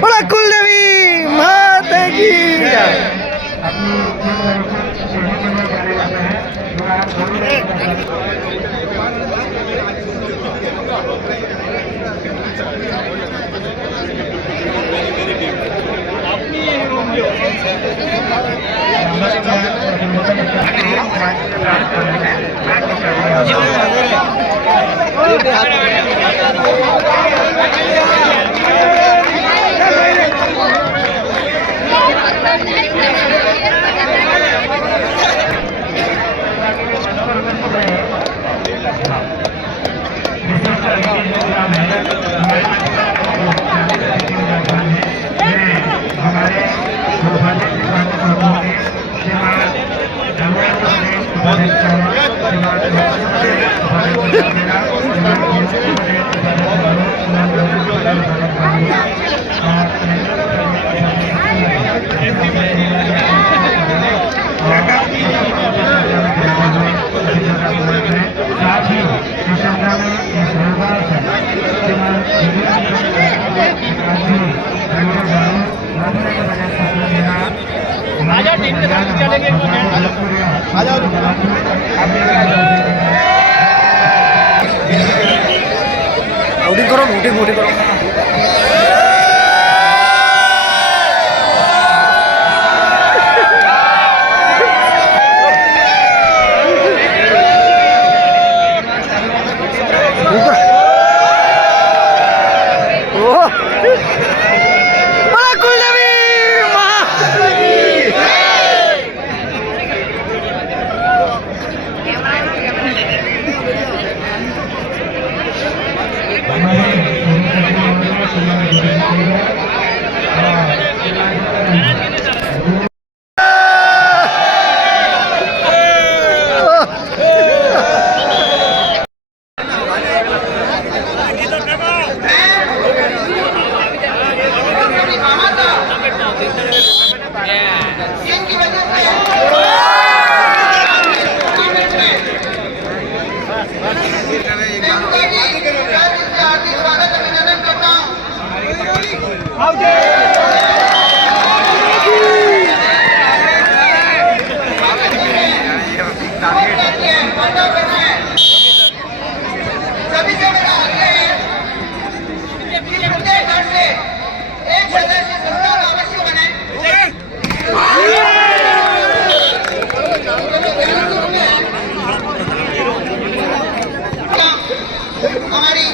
बोला कुलदेवी माता की। वोटिंग करो, वोटिंग करो। हमारी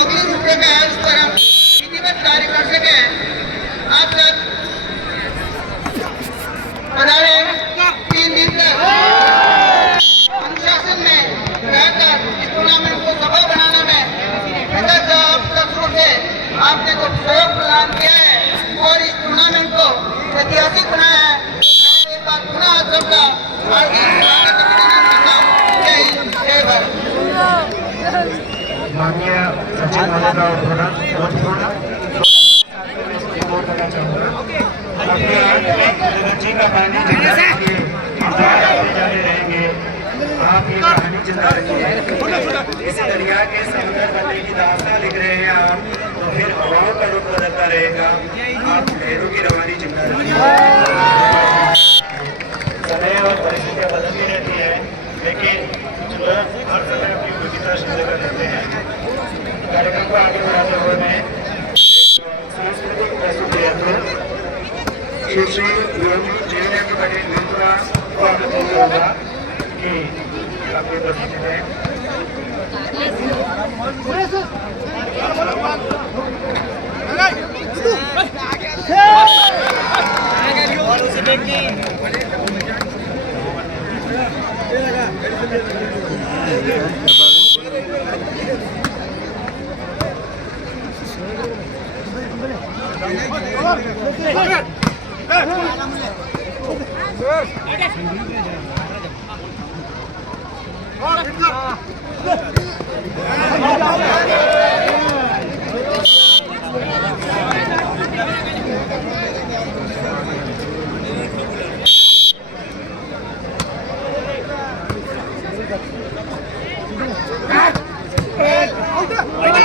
अगली सूत्रों का आज पर हम विधिवत कार्य कर सके। आप सब पधारे 3 दिन तक अनुशासन में रहकर इस टूर्नामेंट को सफल बनाने में से आपने को सहयोग प्रदान किया है और इस टूर्नामेंट को ऐतिहासिक बनाया है। मैं एक बार पुनः आप सबका जय भारत। माननीय सचिव महोदय का उद्घाटन जी का पानी जारी रहेंगे। आप ये कहानी चिंता रखिए। इस दरिया के समुद्र बनने की दास्तां लिख रहे हैं आप, तो फिर हवाओं का रुख बदलता रहेगा। आप लहरों की रवानी चिंता रखिए। समय और परिस्थितियाँ बदलती रहती है, लेकिन लोग हर समय अपनी भूमिका सिद्ध कर लेते हैं। कार्यक्रम को आगे बढ़ाते हुए मैं सांस्कृतिक प्रस्तुति श्री जेएनएम पटेल मित्रा को अनुरोध होगा कि अपनी प्रस्तुति दें। Hey!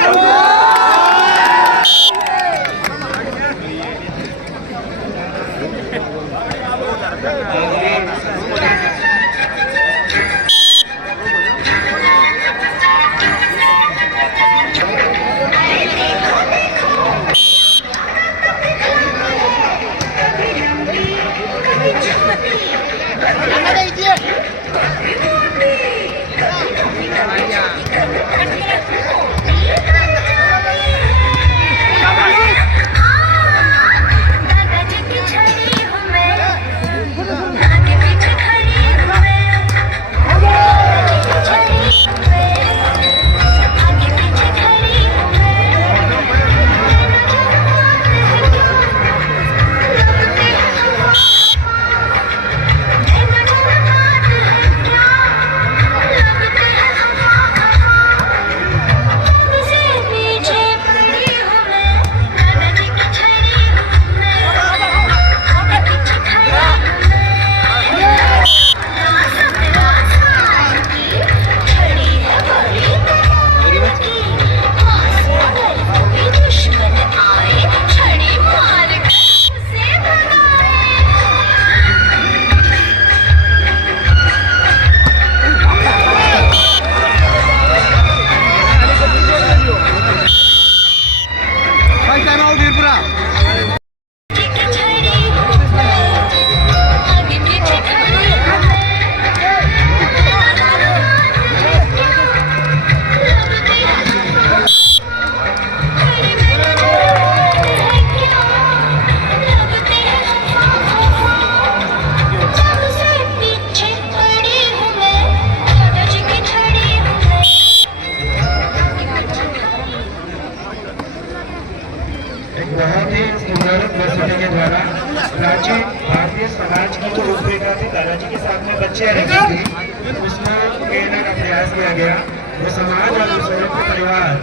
बाद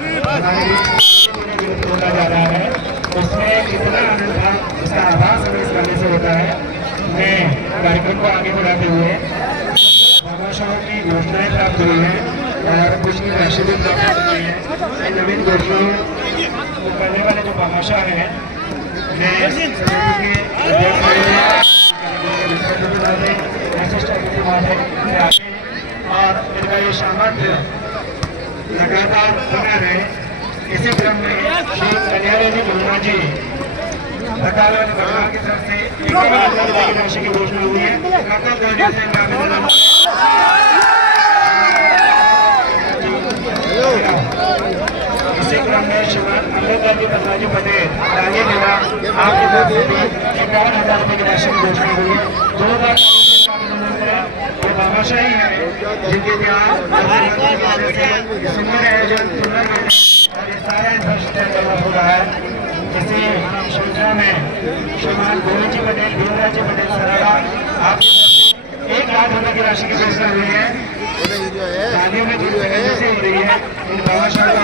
हमारी बोला जा रहा है, उसमें कितना आनंद था उसका आभास हमें इस गाने से होता है। मैं कार्यक्रम को आगे बढ़ाते हुए भामाशाहों की घोषणाएं प्राप्त हुई है और कुछ की राशि भी प्राप्त हुई है। इन नवीन घोषणाओं को करने वाले जो भामाशाह हैं, मैं समिति के अध्यक्ष और इनका ये सामर्थ्य लगातार बना रहे। इसी क्रम में श्री कन्यारानी मुर्मू जी अकाल वाले भगवान की तरफ से 1,000 रुपये की राशि की घोषणा हुई है। इसी क्रम में श्रीमान अमृता जी प्रसाद पटेल राजे जिला आपकी तरफ से भी 51,000 रुपये की राशि की घोषणा हुई है। 2 बार ये भामाशाही है जिनके यहाँ सुंदर आयोजन सुंदर और ये सारा इंफ्रास्ट्रक्चर हो रहा है। इसी श्रृंखला में श्रीमान गोविंद जी पटेल, भीमराज जी पटेल सरारा आपके 1 लाख रुपये की राशि की घोषणा हुई है। तालियों में जिस तरीके से हो रही है इन भामाशाही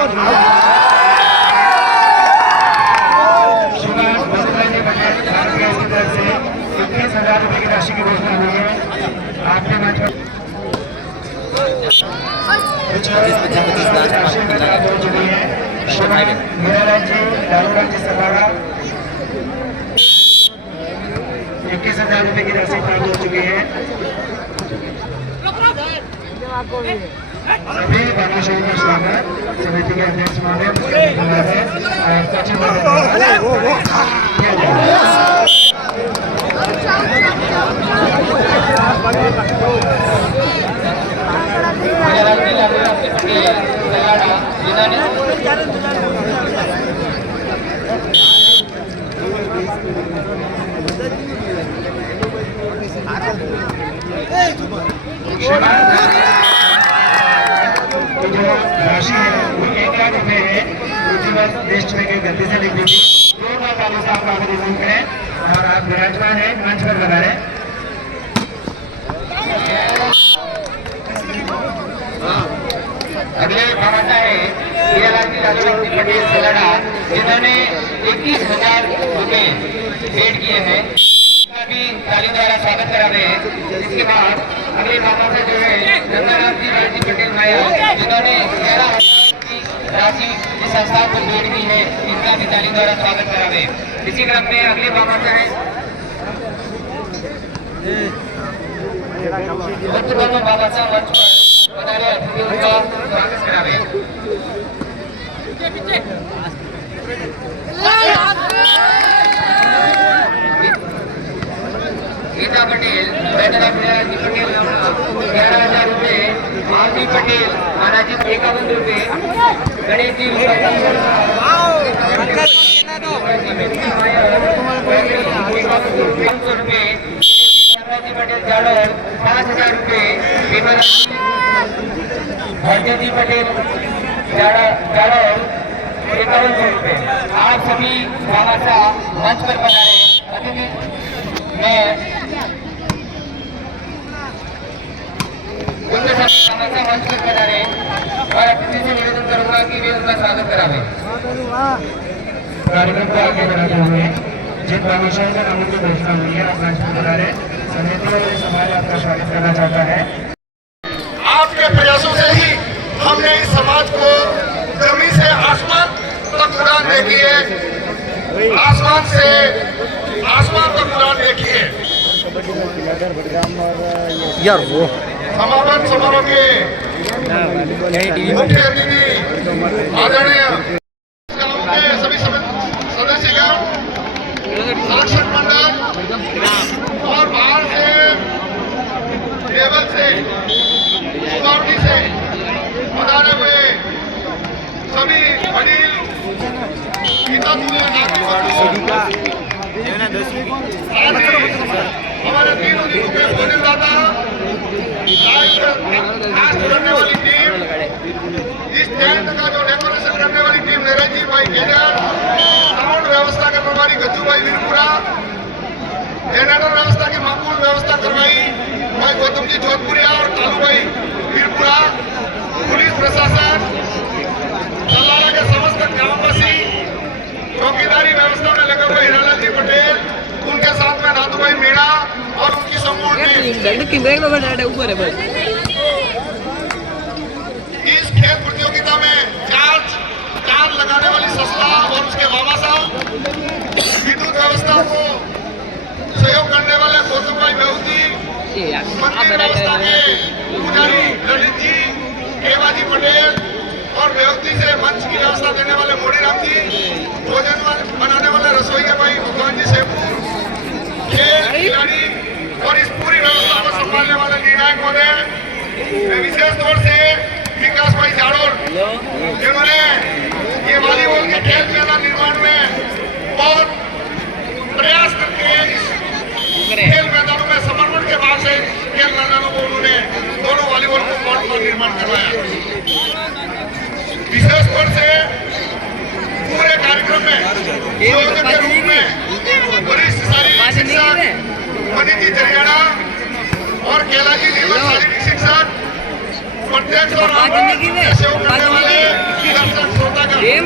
श्रीमान गोविंद जी पटेल भारत गैस की तरफ से 21,000 रुपये की राशि की घोषणा हुई है। आपके मंच पर मीरालाल जी, लालूराम जी सरारा 21,000 रुपये की राशि प्राप्त हो चुकी है। सभी भामाशाहों का स्वागत समिति के अध्यक्ष महोदय और सचिव किया जाएगा। जो राशि है वो 1 लाख रुपए है। लिस्ट में कहीं गलती से लिख दी थी। 2 बार बाबू साहब का आवेदन करें और आप विराजमान है मंच पर लगा रहे। अगले भामाशाह है हीरालाल जी लालूराम जी पटेल सलाड़ा, जिन्होंने 21,000 रुपये भेंट किए हैं। भी ताली द्वारा स्वागत करा रहे हैं। इसके बाद अगले भामाशाह जो है गंगाराम जी लालजी पटेल माया, जिन्होंने 11,000 की राशि इस संस्था को भेंट की है, इनका भी ताली द्वारा स्वागत करा रहे हैं। इसी क्रम में अगले भामाशाह है भामाशाह मंच पर पधारे अतिथि उनका स्वागत करा रहे हैं। गीता पटेल, जी पटेल 11,000 रुपये, आरती पटेल महाराज जी 51 रुपये, गणेश जी 500 रुपये, जी पटेल जाड़ोर 5,000 रुपये, भरते जी पटेल जाड़ोर 51 रुपये। आप सभी भामाशाह मंच पर पधारे। मैं उनके साथ भामाशाह मंच पर पधारे और अतिथि से निवेदन करूंगा कि वे उनका स्वागत करावे। कार्यक्रम को आगे बढ़ाते हुए जिन भामाशाहों का नामों की घोषणा हुई है आप मंच पर पधारे। समिति और समाज आपका स्वागत करना चाहता है। आपके प्रयासों से ही हमने इस समाज को जमीन से आसमान तक उड़ान देखी है, आसमान तक उड़ान देखी है। यार वो समापन समारोह के मुख्य अतिथि आदरणीय गाँव के सभी सदस्यगण, संरक्षण मंडल और बाहर से टेबल से सुबावटी से पधारे हुए सभी वडील हमारे तीनों दिनों के भोजन दाता करने वाली टीम, इस टेंट का जो डेकोरेशन करने वाली टीम नरेजी भाई केदार, साउंड व्यवस्था के प्रभारी गज्जू भाई वीरपुरा, जनरेटर व्यवस्था की माकूल व्यवस्था करवाई भाई गौतम जी जोधपुरिया और कालू भाई वीरपुरा, पुलिस प्रशासन ब्रेकिंग ब्रेक लो बेटा ऊपर है बस। इस खेल प्रतियोगिता में चार लगाने वाली सस्ता और उसके बाबा साहब, विद्युत व्यवस्था को सहयोग करने वाले गौतम भाई बेहूती, मंदिर व्यवस्था के पुजारी ललित जी, केवाजी पटेल और बेहूती से मंच की व्यवस्था देने वाले मोड़ीराम जी, भोजन बनाने वाले रसोईया भाई भगवान जी सेपुर, खेल खिलाड़ी और इस पूरी व्यवस्था को संभालने वाले निर्णायक महोदय, विशेष तौर से विकास भाई जाड़ोर, जिन्होंने ये वॉलीबॉल के खेल मैदान निर्माण में बहुत प्रयास करके इस खेल मैदानों में समर्पण के बाद से खेल मैदानों को उन्होंने दोनों वॉलीबॉल को कोर्ट पर निर्माण करवाया। विशेष तौर से पूरे कार्यक्रम में संयोजक के रूप में वरिष्ठ शारीरिक शिक्षक मनीजी जरियाड़ा और केलाजी निर्मल शारीरिक शिक्षक, प्रत्यक्ष और सहयोग करने वाले दर्शक श्रोतागण,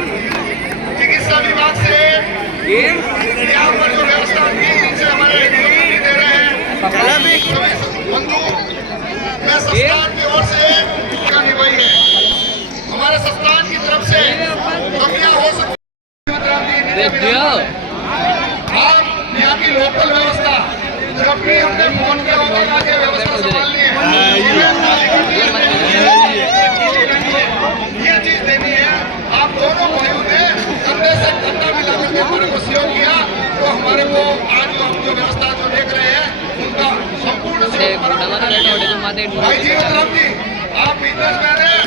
चिकित्सा विभाग से यहाँ पर जो व्यवस्था 3 दिन से हमारे दे रहे हैं बंधु, मैं संस्थान की ओर से निभाई है। हमारे संस्थान की तरफ से कमियां हो सकती है। आप यहाँ की लोकल व्यवस्था, जब भी हमने फोन किया होगा कि व्यवस्था संभालनी है, ये चीज देनी है। आप दोनों भाइयों ने कंधे से कंधा मिला करके हमारे को सहयोग किया, तो हमारे को आज हम जो व्यवस्था जो देख रहे हैं उनका संपूर्ण सहयोग भाई जी राम जी, आप बिजनेसमैन हैं,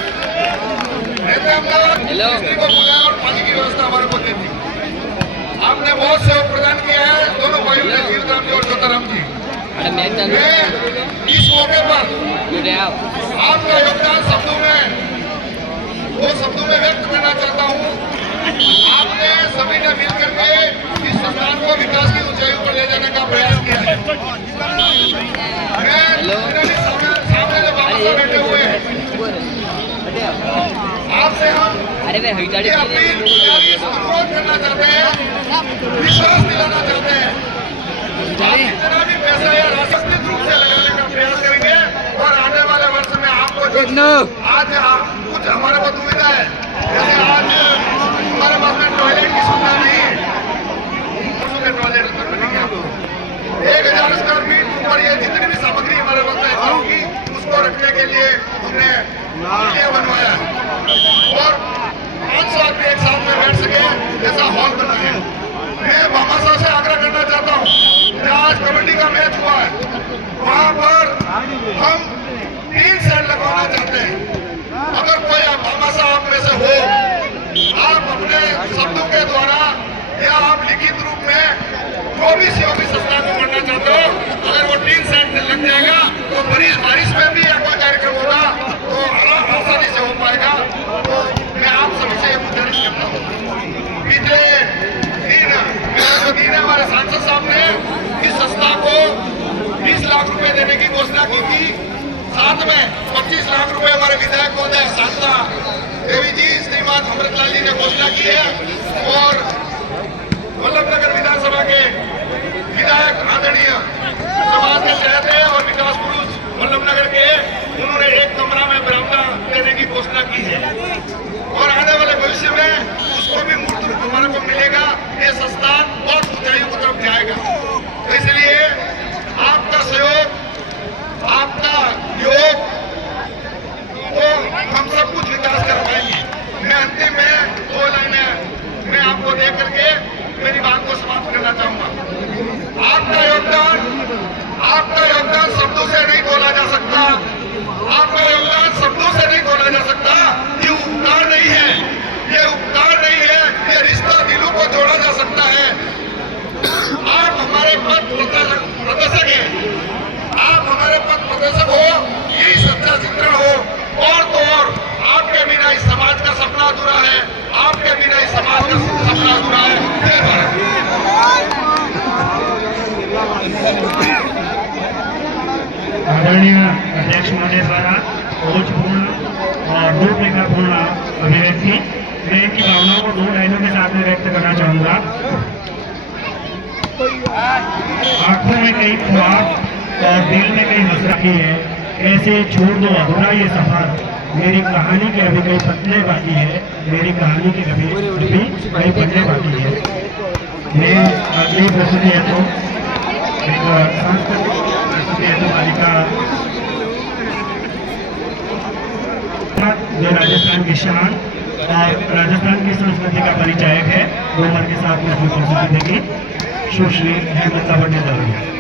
रहते अहमदाबाद, मिस्त्री को बुलाया और पानी की व्यवस्था हमारे को दे दी। आपने बहुत सहयोग प्रदान किया है दोनों भाइयों ने, जीवराम जी और सताराम जी। मैं इस मौके पर आपका योगदान दो शब्दों में व्यक्त करना चाहता हूँ। आपने सभी ने मिलकर के इस संस्थान को विकास की ऊंचाइयों पर ले जाने का प्रयास किया है। सामने जो बाबा साहब बैठे हुए हैं, आपसे हम ये अपील अनुरोध करना चाहते हैं, विश्वास दिलाना चाहते हैं। आप जितना भी पैसा या राजनीतिक रूप से लगाने का प्रयास करेंगे और आने वाले वर्ष में आपको जो आज कुछ हमारे को दुविधा है, जैसे आज हमारे पास में टॉयलेट की सुविधा नहीं है, टॉयलेट 1000 स्क्वायर फीट ऊपर ये जितनी भी सामग्री हमारे पास में होगी उसको रखने के लिए हमने बनवाया है और 500 आदमी एक साथ में बैठ सके ऐसा हॉल बनाया है। मैं बाबा साहब से आग्रह करना चाहता हूँ, आज कबड्डी का मैच हुआ है, वहां पर हम 3 सेट लगवाना चाहते हैं। अगर कोई बाबा साहब में से हो, आप अपने शब्दों के द्वारा या आप लिखित रूप में जो भी सहयोगी संस्था को करना चाहते हो, अगर वो 3 सेट लग जाएगा तो बारिश में भी या कोई कार्यक्रम होगा तो आसानी से हो पाएगा। तो मैं आप सभी से गुजारिश करता हूँ, पिछले दिन हमारे सांसद साहब ने इस संस्था को 20 लाख रुपए देने की घोषणा की थी, साथ में 25 लाख रुपए हमारे विधायक महोदय शांता देवी जी श्रीमान अमृतलाल जी ने घोषणा की है और वल्लभनगर विधानसभा के विधायक आदरणीय समाज के चेहरे और विकास पुरुष वल्लभनगर के, उन्होंने एक कमरा में बरामदा देने की घोषणा की है और आने वाले भविष्य में उसको भी मूर्त रूप हमारे को मिलेगा। ये संस्थान बहुत ऊंचाइयों की तरफ जाएगा, तो इसलिए आपका सहयोग, आपका योग, तो हम सब कुछ विकास कर पाएंगे। मैं अंतिम में 2 लाइनें मैं आपको दे करके मेरी बात को समाप्त करना चाहूंगा। आपका योगदान शब्दों से नहीं बोला जा सकता, आपका योगदान शब्दों से नहीं बोला जा सकता। ये उपकार नहीं है, ये उपकार नहीं है, ये रिश्ता दिलों को जोड़ा जा सकता है। आप हमारे पथ प्रदर्शक हैं, आप हमारे पथ प्रदर्शक हो, यही सच्चा चित्रण हो। और तो और आपके बिना इस समाज का सपना अधूरा है, आपके बिना इस समाज का सपना अधूरा है। जय भारत। आदरणीय अध्यक्ष महोदय द्वारा ओजपूर्ण और रूपरेखापूर्ण अभिव्यक्ति, मैं इनकी भावनाओं को 2 लाइनों के साथ में व्यक्त करना चाहूंगा। आंखों में कई ख्वाब, और दिल में कहीं हंस रखी है, कैसे छोड़ दो अधूरा ये सफर, मेरी कहानी के अभी कई पन्ने बाकी है, मेरी कहानी के अभी कई पन्ने बाकी है। मैं अगली प्रस्तुति है तो एक सांस्कृतिक प्रस्तुति है तो बालिका जो राजस्थान की शान और राजस्थान की संस्कृति का परिचायक है, घूमर के साथ में अपनी प्रस्तुति देगी सुश्री हेमलता भट्टाचार्य।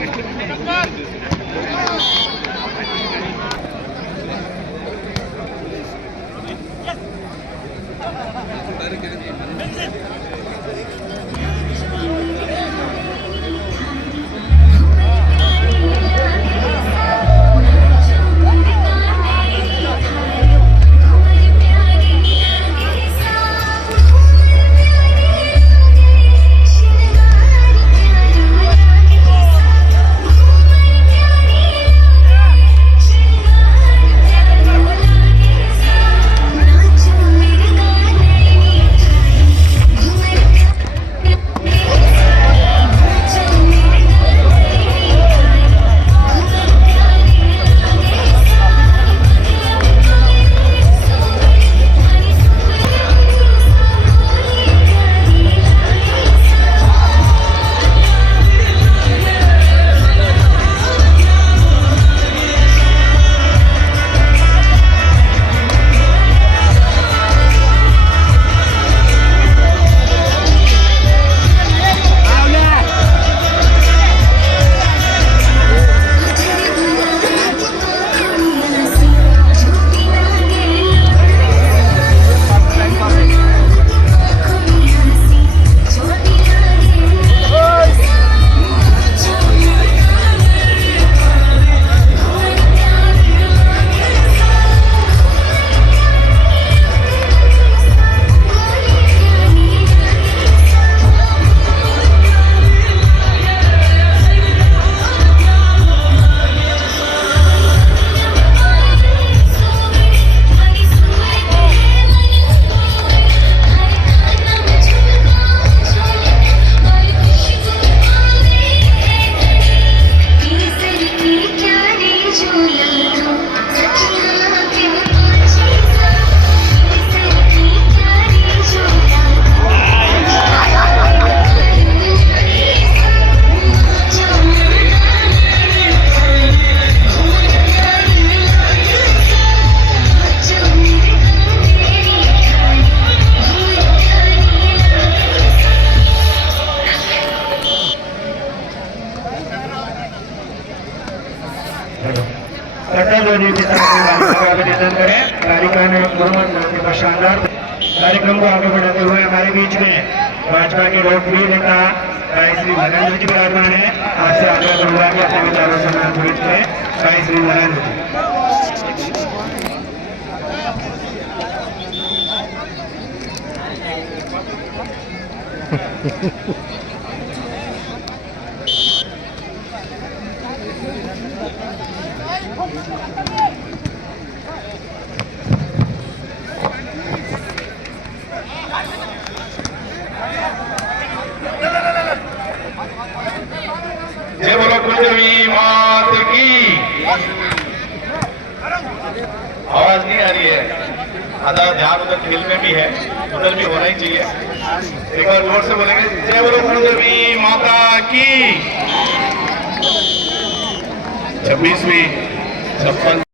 शानदार कार्यक्रम को आगे बढ़ाते हुए हमारे बीच में भाजपा के लोकप्रिय नेता श्री नरेंद्र जी विराजमान है। आपसे आग्रह करूंगा कि अपने विचारों से नागरिक करें। श्री नरेंद्र जी। जय बोलो कुलदेवी मात की। आवाज नहीं आ रही है, आधा ध्यान उधर खेल में भी है, उधर भी होना ही चाहिए। एक बार जोर से बोलेंगे, जय बोलो कुलदेवी माता की। 26वीं 56